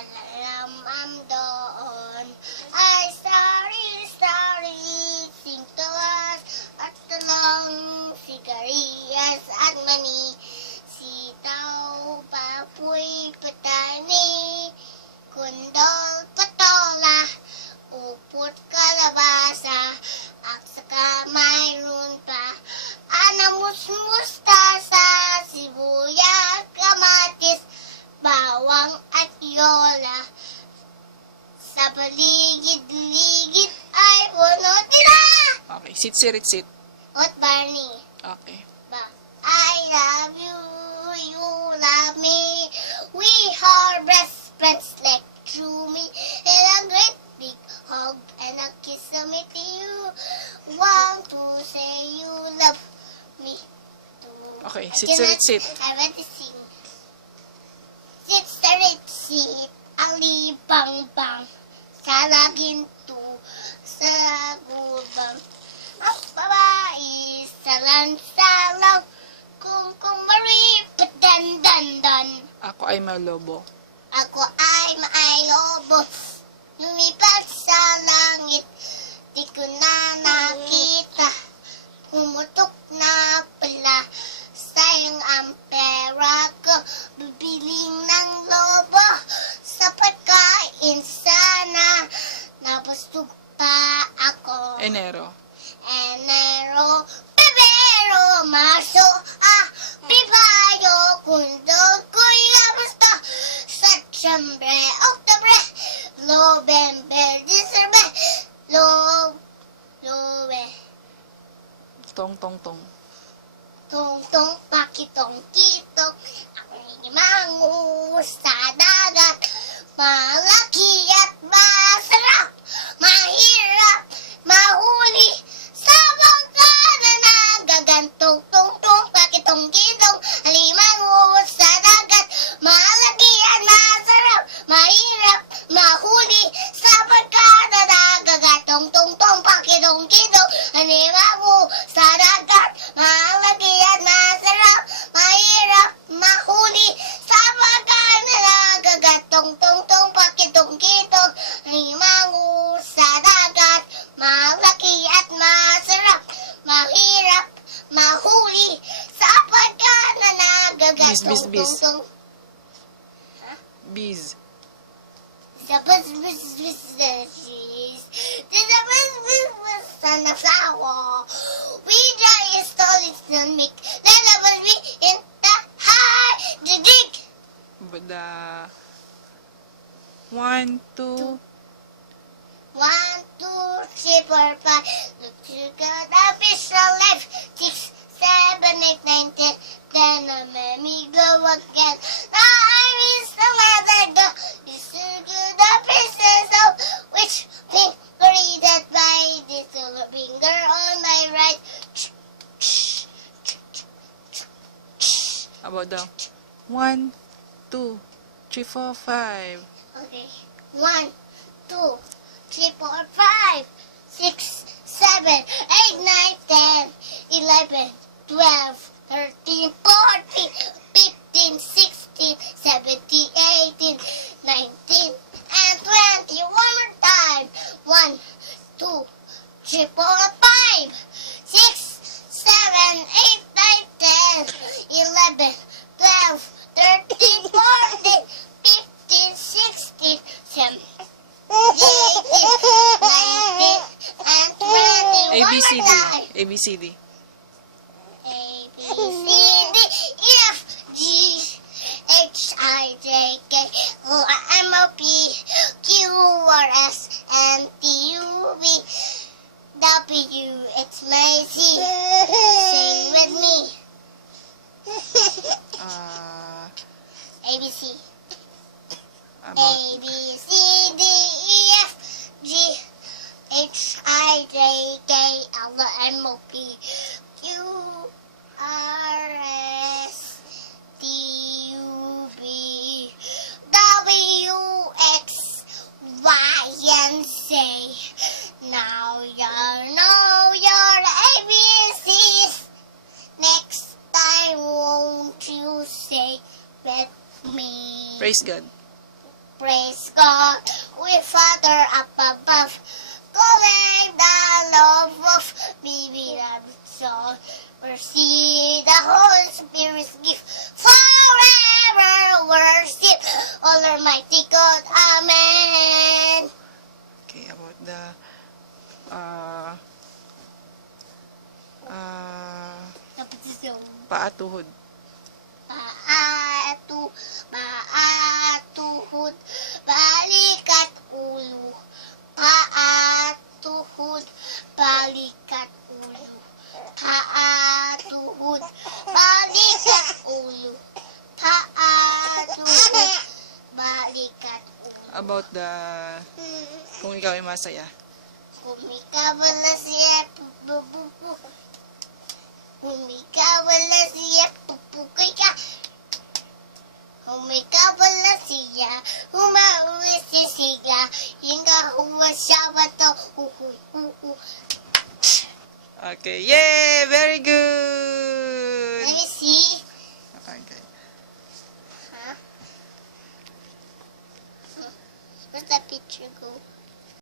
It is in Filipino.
alam am doon. Ay, starry, sing to us at tulong sigarias at mani. Sitaw, papoy, patani, kundol, patola, upot, kalabasa, at saka mayroon pa anamus, mustasa, sibuyas, kamatis, bawang at yola. Sa paligid-ligid ay puno tira! Okay, sit. Ot Barney, Okay. ba? I love you, you love me. We are best friends like true me. And a great big hug and a kiss of me to you. Want to say you love me too. Okay, I sit. I want to sing. Sit, ang libang-bang. Sa laginto, sa gubang. Ang babae, sa lansalang. Kung maripot, dan. Ako ay malobo. Ako ay lobo. Lumipad sa langit. Di ko na nakita. Pumutok na pala. Sayang ang pera ko. Bibiling ng lobo. Sa pagkain sana. Napustog pa ako. Enero. Pebrero, Marso, Pipayo, Kundol, Kuya, basta. Septembre, Oktubre, November, December, Lobe. Tong. Tong, pakitong, kitong. Ako mangus sa dagat. Malaki at masarap. Mahirap, mahuli. Sa bangka na nagagantong. Tong, pakitong, kitong. Alimangus sa dagat. Malaki at masarap. Mahirap, mahuli. Sa bangka na nagagantong. Tong, pakitong, kitong. Alimangus sa dagat. Malaki at masarap. Mahirap, mahuli. Sa bangka na nagagatong. Tong, pakitong, kitong. Alimangus sa dagat. Malaki at masarap. Mahirap, mahuli. Sa bangka na nagagatong. Bis. Tong. Bees. The bus on the flower. We dry a stall it's the milk. Then I will be in the high the dig. Bada. 1, 2. 1, 2, 3, 4, 5. Look to the fish alive. 6, 7, 8, 9, 10. Then I let me go again. Now I miss the mother go. This is the princess of which finger is that by this little finger on my right. About daw. 1, 2, 3, 4, 5. Okay. 1, 2, 3, 4, 5, 6, 7, 8, 9, 10, 11, 12, 13, 14, 15, 16, 17, 18, 19, and 20. One more time. 1, 2, 3, 4, 5, 6, 7, 8, 9, 10, 11, 12, 13, 14, 15, 16, 17, 18, 19, and 20. One more time. ABCD. A, B, C, D, E, F, G, H, I, J, K, L, M, O, P, Q, R, S, and T, U, V, W, X, Y, Z. Sing with me. A, B, C. A, About B, C, D, E, F, G, H, I, J, K, L, M, O, P, Q, R, S, T, U, V, W, X, Y, and Z. Now you know your ABCs. Next time, won't you say with me? praise God. praise God, with Father up above, calling the love of baby beloved soul. Mercy, the Holy Spirit's gift, forever worship, Almighty God, Amen. Okay, about the paa tuhod. Paatuhod, balikat ulo. Paatuhod, balikat ulo. Paatuhod, balikat ulo. Paatuhod, balikat ulo. About the kung ikaw ay masaya. Kumikawala siya, pupupupu. Kumikawala siya, pupukoy ka. Kumikawala siya, humauwi si siga. Hingga humasyawa to, uhuy, uhu. Okay, yay! Very good! Let me see. Okay. Huh? Where's that picture go?